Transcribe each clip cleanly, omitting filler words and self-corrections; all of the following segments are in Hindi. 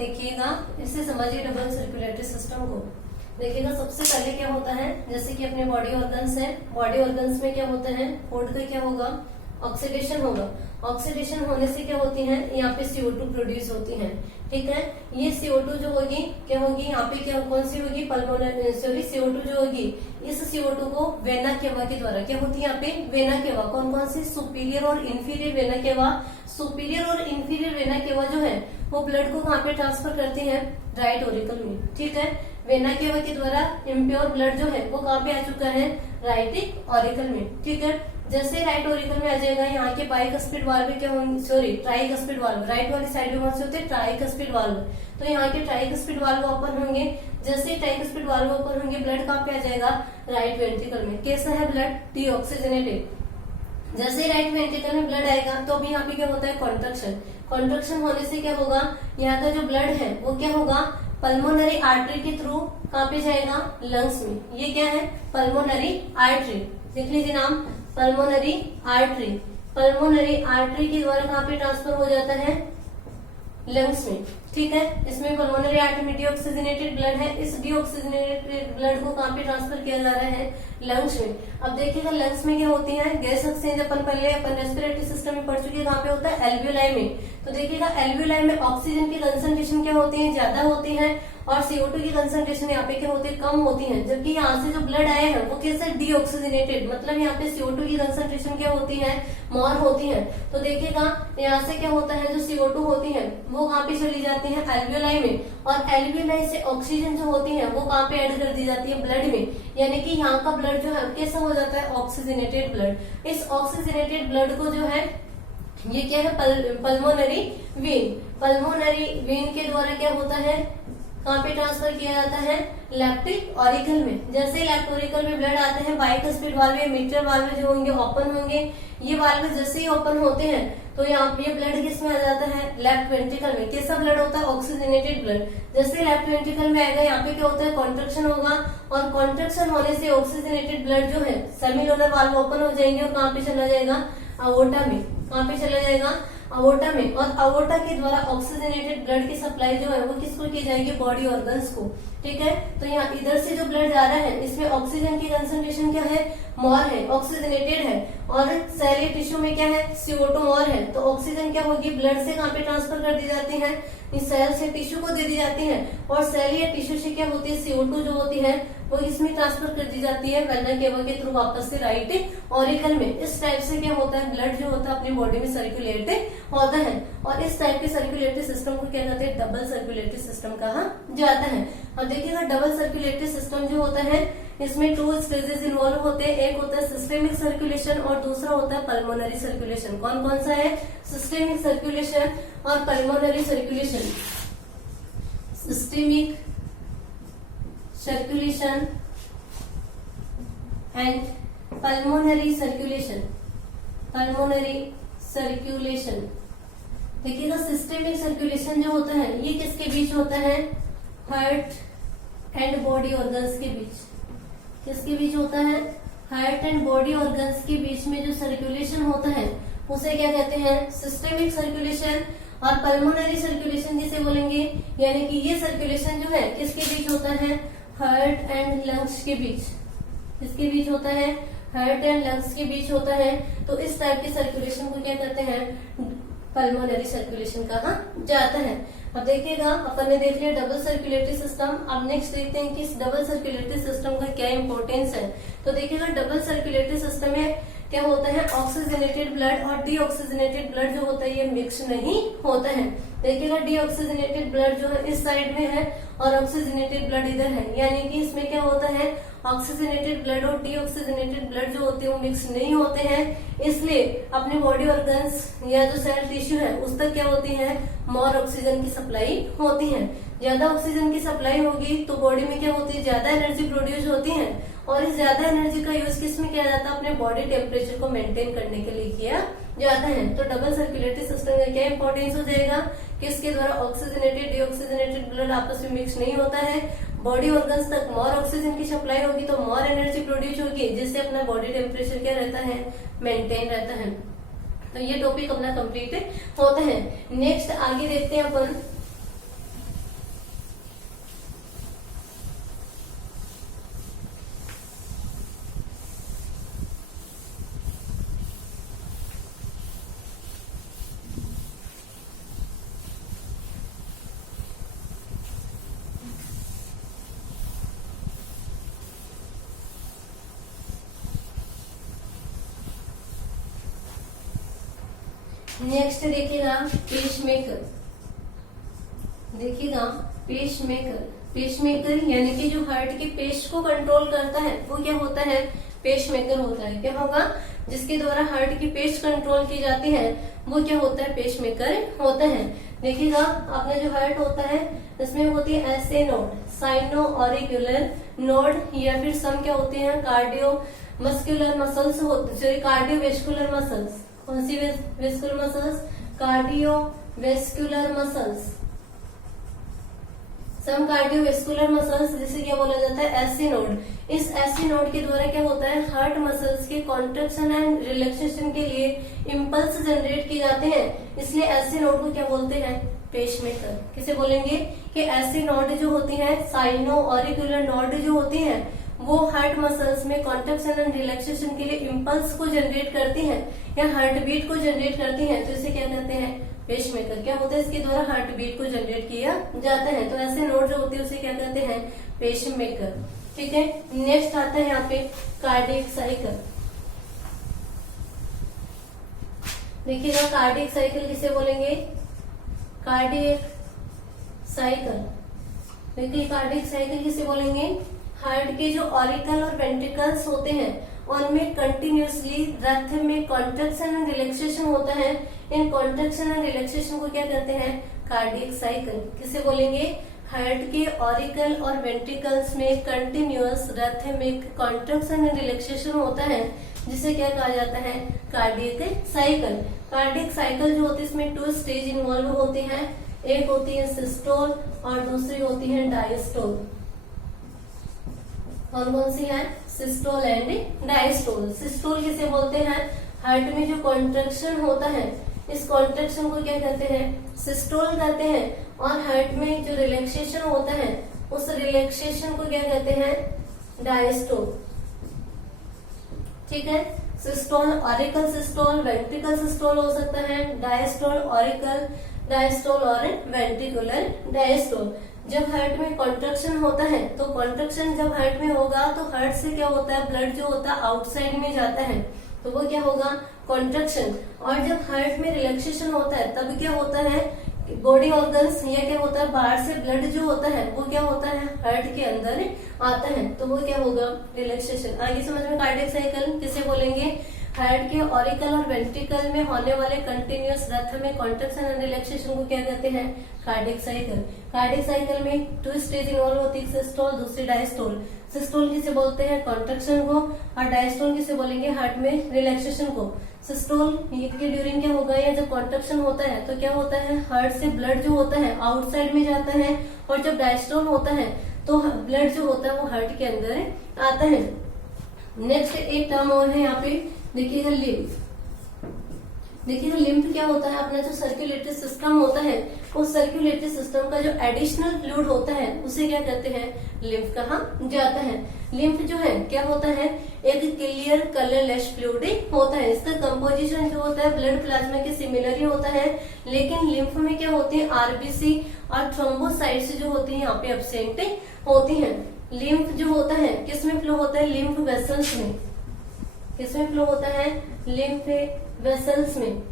देखिएगा, इससे समझिए डबल सर्कुलेटरी सिस्टम को। देखिएगा, सबसे पहले क्या होता है, जैसे कि अपने बॉडी ऑर्गन्स है, बॉडी ऑर्गन्स में क्या होता है, फूड का क्या होगा, ऑक्सीडेशन होगा। ऑक्सीडेशन होने से क्या होती है, यहाँ पे CO2 प्रोड्यूस होती है। ठीक है, ये CO2 जो होगी क्या होगी, यहाँ पे क्या कौन सी होगी, पल्मोनरी सॉरी CO2 जो होगी, इस CO2 को वेना केवा के द्वारा क्या होती है, यहाँ पे वेना केवा, कौन कौन सी, सुपीरियर और इंफीरियर वेना केवा। सुपीरियर और इंफीरियर वेना केवा जो है वो ब्लड को कहाँ पे ट्रांसफर करती है, राइट ओरिकल में। ठीक है, वेना केवा के द्वारा इम्प्योर ब्लड जो है वो कहाँ पे आ चुका है, राइट ओरिकल में। ठीक है, जैसे राइट ओरिकल में आ जाएगा, यहाँ के बाइकस्पिड वाल्व क्या होंगे, सॉरी ट्राइकस्पिड वाल्व, राइट वाली साइड में कौन से होते हैं, ट्राइकस्पिड वाल्व। तो यहाँ के ट्राइकस्पिड वाल्व ओपन होंगे, जैसे ट्राइकस्पिड वाल्व ओपन होंगे ब्लड कहाँ पे आ जाएगा, राइट वेंट्रिकल में। कैसा है ब्लड, डीऑक्सीजनेटेड। जैसे राइट वेंट्रिकल में ब्लड आएगा तो अभी यहाँ पे क्या होता है, कॉन्ट्रक्शन। कॉन्ट्रक्शन होने से क्या होगा, यहाँ का जो ब्लड है वो क्या होगा, पल्मोनरी आर्टरी के थ्रू कहाँ पे जाएगा, लंग्स में। ये क्या है, पल्मोनरी आर्टरी, देख लीजिए नाम, पल्मोनरी आर्टरी। पल्मोनरी आर्टरी के द्वारा कहाँ पे ट्रांसफर हो जाता है, लंग्स में। ठीक है, इसमें पल्मोनरी आर्टरी में डीऑक्सीजनेटेड ब्लड है, इस डीऑक्सीजनेटेड ब्लड को कहाँ पे ट्रांसफर किया जा रहा है, लंग्स में। अब देखिएगा लंग्स में क्या होती है, गैस एक्सचेंज अपन पहले अपन रेस्पिरेटरी सिस्टम में पढ़ चुके हैं, कहाँ पे होता है, एल्वियोलाई में। तो देखिएगा एल्वियोलाई में ऑक्सीजन की कंसंट्रेशन क्या होती है, ज्यादा होती है, और CO2 की कंसंट्रेशन यहाँ पे क्या होती है, कम होती है। जबकि यहाँ से जो ब्लड आया है वो कैसे, डीऑक्सीजनेटेड, मतलब यहाँ पे CO2 की कंसंट्रेशन क्या होती है, मोर होती है। तो देखिएगा यहाँ से क्या होता है, जो CO2 होती है वो कहाँ पे चली जाती है, एल्वियोलाई में, और एल्वियोलाई से ऑक्सीजन जो होती है वो कहाँ पे ऐड कर दी जाती है, ब्लड में। यानी कि यहाँ का ब्लड जो है कैसा हो जाता है, ऑक्सीजनेटेड ब्लड। इस ऑक्सीजनेटेड ब्लड को जो है ये क्या है, पल्मोनरी वेन। पल्मोनरी वेन के द्वारा क्या होता है, कहाँ पे ट्रांसफर किया जाता है, लेफ्ट ऑरिकल में। जैसे लेफ्ट ऑरिकल में ब्लड आते हैं, बाइकस्पिड वाल्व, मीटर वाल्व जो होंगे ओपन होंगे। ये वाल्व जैसे ही ओपन होते हैं तो यहाँ पे ब्लड किस में आ जाता है, लेफ्ट वेंट्रिकल में। कैसा ब्लड होता है, ऑक्सीजनेटेड ब्लड। जैसे लेफ्ट वेंट्रिकल में आएगा, यहाँ पे क्या होता है, कॉन्ट्रक्शन होगा, और कॉन्ट्रक्शन होने से ऑक्सीजनेटेड ब्लड जो है सेमिलोनर वाल्व ओपन हो जाएंगे, और कहाँ पे चला जाएगा, अवोटा में। कहाँ पे चला जाएगा, अवोटा में। और अवोटा के द्वारा ऑक्सीजनेटेड ब्लड की सप्लाई जो है वो किसको की जाएगी, बॉडी ऑर्गन्स को। ठीक है, तो यहाँ इधर से जो ब्लड जा रहा है इसमें ऑक्सीजन की कंसंट्रेशन क्या है, मोर है, ऑक्सीजनेटेड है, और सेल टिश्यू में क्या है, CO2 मोर है। तो ऑक्सीजन क्या होगी, ब्लड से कहाँ पे ट्रांसफर कर दी जाती है, इस सेल से टिश्यू को दे दी जाती है, और सेल या टिश्यू से क्या होती है, CO2 जो होती है वो इसमें ट्रांसफर कर दी जाती है वेना केवा के थ्रू वापस से राइट ऑरिकल में। इस टाइप से क्या होता है, ब्लड जो होता है अपनी बॉडी में सर्कुलेट होता है, और इस टाइप के सर्कुलेटरी सिस्टम को क्या कहते हैं, डबल सर्कुलेटरी सिस्टम कहा जाता है। और देखिएगा डबल सर्कुलेटरी सिस्टम जो होता है इसमें 2 स्टेजेस इन्वॉल्व होते हैं, एक होता है सिस्टेमिक सर्कुलेशन और दूसरा होता है पल्मोनरी सर्कुलेशन। कौन कौन सा है, सिस्टेमिक सर्कुलेशन और pulmonary circulation. Systemic circulation and pulmonary circulation. Pulmonary circulation देखिएगा, सिस्टेमिक सर्कुलेशन जो होता है ये किसके बीच होता है, हार्ट एंड बॉडी ऑर्गन्स के बीच। किसके बीच होता है, हार्ट एंड बॉडी ऑर्गन्स के बीच में जो सर्कुलेशन होता है उसे क्या कहते हैं, सिस्टेमिक सर्कुलेशन। और पल्मोनरी सर्कुलेशन जिसे बोलेंगे, यानी कि ये सर्कुलेशन जो है किसके बीच होता है, हार्ट एंड लंग्स के बीच। किसके बीच होता है, हार्ट एंड लंग्स के बीच होता है। तो इस टाइप के सर्कुलेशन को क्या कहते हैं, पल्मोनरी सर्कुलेशन कहा जाता है। अब देखिएगा अपन ने देख लिया डबल सर्कुलेटरी सिस्टम। अब नेक्स्ट देखते हैं कि इस डबल सर्कुलेटरी सिस्टम का क्या इंपॉर्टेंस है। तो देखिएगा डबल सर्कुलेटरी सिस्टम में क्या होता है, ऑक्सीजनेटेड ब्लड और डीऑक्सीजनेटेड ब्लड जो होता है ये मिक्स नहीं होता है। देखिएगा डीऑक्सीजनेटेड ब्लड जो है इस साइड में है और ऑक्सीजनेटेड ब्लड इधर है, यानी कि इसमें क्या होता है, ऑक्सीजनेटेड ब्लड और डीऑक्सीजनेटेड ब्लड जो होते हैं वो मिक्स नहीं होते हैं। इसलिए अपने बॉडी ऑर्गन्स या जो सेल टिश्यू है उस तक क्या होती है, मोर ऑक्सीजन की सप्लाई होती है। ज्यादा ऑक्सीजन की सप्लाई होगी तो बॉडी में क्या होती है, ज्यादा एनर्जी प्रोड्यूस होती है, और इस ज्यादा एनर्जी का यूज किस में किया जाता है, अपने बॉडी टेम्परेचर को मेंटेन करने के लिए किया जाता है। तो डबल सर्कुलेटरी सिस्टम का क्या इंपॉर्टेंस हो जाएगा, किसके द्वारा ऑक्सीजनेटेड डीऑक्सीजनेटेड ब्लड आपस में मिक्स नहीं होता है, बॉडी ऑर्गन्स तक मोर ऑक्सीजन की सप्लाई होगी तो मोर एनर्जी प्रोड्यूस होगी, जिससे अपना बॉडी टेम्परेचर क्या रहता है, मेंटेन रहता है। तो ये टॉपिक अपना कंप्लीट होता है। नेक्स्ट आगे देखते हैं अपन नेक्स्ट देखिएगा पेसमेकर। देखिएगा पेसमेकर, पेसमेकर यानी कि जो हार्ट के पेस को कंट्रोल करता है वो क्या होता है, पेसमेकर होता है। क्या होगा, जिसके द्वारा हार्ट की पेस कंट्रोल की जाती है वो क्या होता है, पेसमेकर होता है। देखिएगा अपना जो हार्ट होता है इसमें होती है ऐसे नोड, साइनो ऑरिक्यूलर नोड, या फिर सम क्या होते हैं, कार्डियो मस्कुलर मसल्स होते, कार्डियोवेस्कुलर मसल्स। कौन सी वेस्कुलर मसल्स, कार्डियोवेस्कुलर मसल्स, सम कार्डियोवेस्कुलर मसल्स, जिसे क्या बोला जाता है, एसी नोड। इस एसी नोड के द्वारा क्या होता है, हार्ट मसल्स के कॉन्ट्रेक्शन एंड रिलैक्सेशन के लिए इम्पल्स जनरेट किए जाते हैं, इसलिए एसी नोड को क्या बोलते हैं, पेसमेकर। किसे बोलेंगे कि एसी नोड जो होती है, साइनो ऑरिक्यूलर नोड जो होती है, वो हार्ट मसल्स में कॉन्ट्रेक्शन एंड रिलैक्सेशन के लिए इम्पल्स को जनरेट करती है या हार्ट बीट को जनरेट करती है, तो इसे क्या कहते हैं, पेसमेकर। क्या होता है, इसके द्वारा हार्ट बीट को जनरेट किया जाता है, तो ऐसे नोड जो होती है उसे क्या कहते हैं, पेसमेकर। ठीक है, नेक्स्ट आता है यहाँ पे कार्डियक साइकिल। देखिएगा कार्डियक साइकिल किसे बोलेंगे, कार्डियक साइकिल। देखिए कार्डियक साइकिल किसे बोलेंगे, हार्ट के जो ऑरिकल और वेंट्रिकल्स होते हैं उनमें कंटिन्यूअसली रथ में कॉन्ट्रेक्शन एंड रिलैक्सेशन होता है। इन कॉन्ट्रेक्शन एंड रिलैक्सेशन को क्या कहते हैं, कार्डियक साइकिल। किसे बोलेंगे, हार्ट के ऑरिकल और वेंट्रिकल्स में कंटिन्यूअस रैथमिक कॉन्ट्रेक्शन एंड रिलैक्सेशन होता है, जिसे क्या कहा जाता है, कार्डियक साइकिल। कार्डियक साइकिल जो होती है इसमें 2 स्टेज इन्वॉल्व होती हैं, एक होती है सिस्टोल और दूसरी होती है डायस्टोल। कौन कौन सी है, सिस्टोल एंड डायस्टोल। सिस्टोल किसे बोलते हैं, हार्ट में जो कॉन्ट्रेक्शन होता है इस कॉन्ट्रेक्शन को क्या कहते हैं, सिस्टोल कहते हैं, और हार्ट में जो रिलैक्सेशन होता है उस रिलैक्सेशन को क्या कहते हैं, डायस्टोल। ठीक है, systole auricle systole, ventricle systole हो सकता है, डायस्टोल ऑरिकल डायस्टोल और वेंट्रिकुलर डायस्टोल। जब हार्ट में कॉन्ट्रैक्शन होता है तो कॉन्ट्रैक्शन जब हार्ट में होगा तो हार्ट से क्या होता है, ब्लड जो होता है आउटसाइड में जाता है, तो वो क्या होगा, कॉन्ट्रैक्शन। और जब हार्ट में रिलैक्सेशन होता है तब क्या होता है, बॉडी ऑर्गन्स या क्या होता है, बाहर से ब्लड जो होता है वो क्या होता है, हार्ट के अंदर आता है, तो वो क्या होगा, रिलैक्सेशन। आगे समझ में, कार्डियक साइकिल किसे बोलेंगे, हार्ट के ऑरिकल और वेंट्रिकल में होने वाले कंटिन्यूअस रथ में कॉन्ट्रैक्शन एंड रिलैक्सेशन को क्या कहते हैं, कार्डियक साइकिल। कार्डियक साइकिल में 2 स्टेज इन्वॉल्व होती है, सिस्टोल दूसरी डायस्टोल। सिस्टोल किसे बोलते हैं, कॉन्ट्रैक्शन को, और डायस्टोल किसे बोलेंगे, हार्ट में रिलैक्सेशन को। सिस्टोल के ड्यूरिंग क्या होगा, या जब कॉन्ट्रैक्शन होता है तो क्या होता है, हार्ट से ब्लड जो होता है आउटसाइड में जाता है, और जब डायस्टोल होता है तो ब्लड जो होता है वो हार्ट के अंदर आता है। नेक्स्ट एक टर्म और है यहाँ पे, देखिएगा लिम्फ। देखिएगा लिम्फ क्या होता है, अपना जो सर्कुलेटरी सिस्टम होता है उस सर्कुलेटरी सिस्टम का जो एडिशनल फ्लूइड होता है उसे क्या कहते हैं, लिम्फ कहा जाता है। लिम्फ जो है क्या होता है, एक क्लियर कलरलेस फ्लूइड होता है। इसका कंपोजिशन जो होता है ब्लड प्लाज्मा के सिमिलर ही होता है, लेकिन लिम्फ में क्या होती है, आरबीसी और थ्रोम्बोसाइट्स जो होती है यहाँ पे एब्सेंट होती है। लिम्फ जो होता है किसमें फ्लो होता है, लिम्फ वेसल्स में। किसमें फ्लो होता है, लिम्फ वेसल्स में।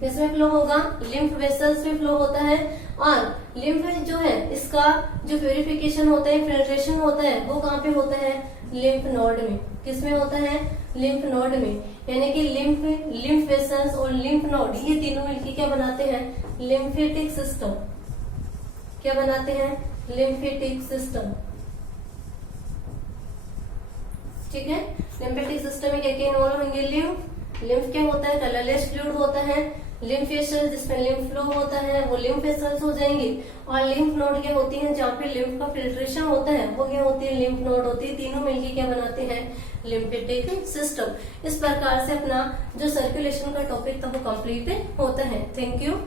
किसमें फ्लो होगा, लिम्फ वेसल्स में फ्लो होता है। और लिम्फ जो है इसका जो प्यूरिफिकेशन होता है, फिल्ट्रेशन होता है, वो कहाँ पे होता है, लिम्फ नोड में। किसमें होता है, लिम्फ नोड में। यानी कि लिम्फ वेसल्स और लिम्फ नोड ये तीनों मिलकर क्या बनाते हैं, लिम्फेटिक सिस्टम। क्या बनाते हैं, लिम्फेटिक सिस्टम। ठीक है, लिम्फेटिक सिस्टम में क्या क्या इन्वॉल्व होंगे, लिम्फ क्या होता है, कलरलेस फ्लूइड होता है। लिम्फ वेसल्स जिसमें लिम्फ फ्लो होता है वो लिम्फ वेसल्स हो जाएंगे, और लिम्फ नोड क्या होती है, जहाँ पे लिम्फ का फिल्ट्रेशन होता है वो क्या होती है, लिम्फ नोड होती है। तीनों मिलकर क्या बनाते हैं, लिम्फेटिक सिस्टम। इस प्रकार से अपना जो सर्कुलेशन का टॉपिक था वो कंप्लीट होता है। Thank you.